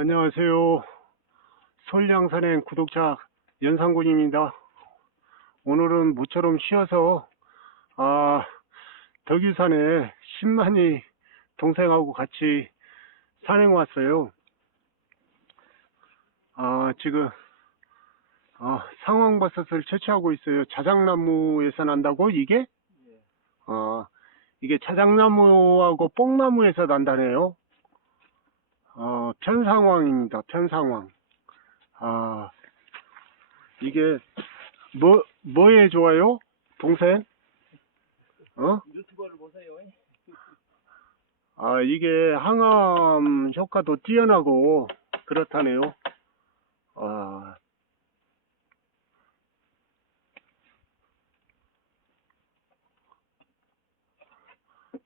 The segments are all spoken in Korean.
안녕하세요. 솔량산행 구독자 연상군입니다. 오늘은 모처럼 쉬어서 아 덕유산에 10만이 동생하고 같이 산행 왔어요. 아 지금 아, 상황버섯을 채취하고 있어요. 자작나무에서 난다고 이게? 아 이게 자작나무하고 뽕나무에서 난다네요. 어, 편상황입니다. 편상황. 아, 이게, 뭐, 뭐에 좋아요? 동생? 어? 유튜버를 보세요. 아, 이게 항암 효과도 뛰어나고, 그렇다네요. 아,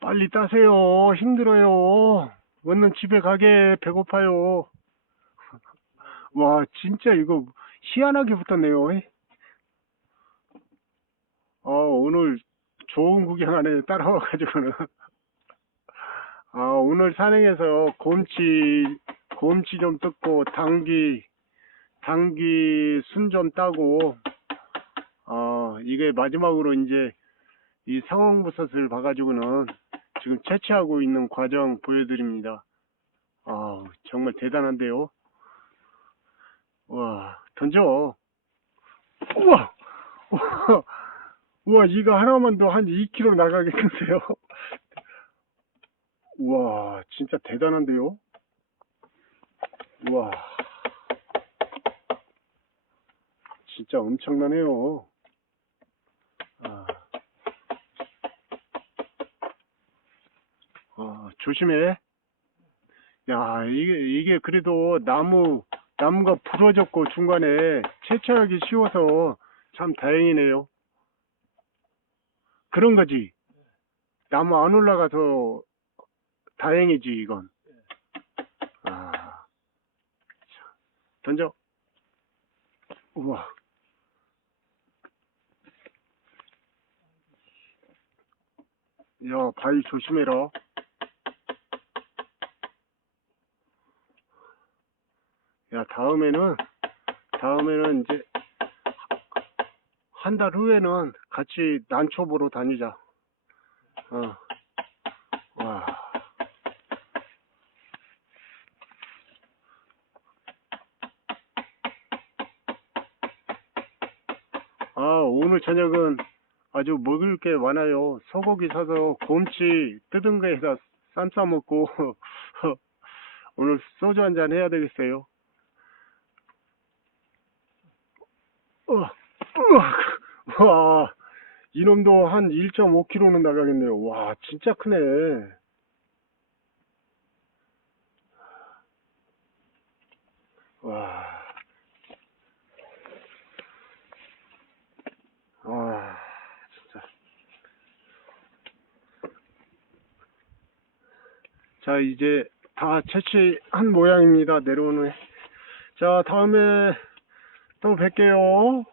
빨리 따세요. 힘들어요. 얼른 집에 가게 배고파요. 와, 진짜 이거 희한하게 붙었네요. 어, 오늘 좋은 구경하네. 따라와가지고는. 아, 오늘 산행에서 곰치, 곰치 좀 뜯고, 당귀, 당귀 순 좀 따고, 어, 이게 마지막으로 이제 이 상황버섯을 봐가지고는 지금 채취하고 있는 과정 보여드립니다. 아, 정말 대단한데요. 와, 던져. 우와! 우와, 우와, 이거 하나만 더 한 2kg 나가겠는데요. 우와, 진짜 대단한데요. 우와. 진짜 엄청나네요. 아. 아, 조심해. 야, 이게, 이게 그래도 나무, 나무가 부러졌고 중간에 채취하기 쉬워서 참 다행이네요. 그런 거지. 나무 안 올라가서 다행이지, 이건. 아. 자, 던져. 우와. 야, 바위 조심해라. 야, 다음에는, 다음에는 이제, 한 달 후에는 같이 난초 보러 다니자. 어. 와. 아, 오늘 저녁은 아주 먹을 게 많아요. 소고기 사서 곰치 뜯은 거에다 쌈 싸먹고, 오늘 소주 한잔 해야 되겠어요. 와, 이놈도 한 1.5kg는 나가겠네요. 와, 진짜 크네. 와. 와, 진짜. 자, 이제 다 채취한 모양입니다. 내려오는. 자, 다음에 또 뵐게요.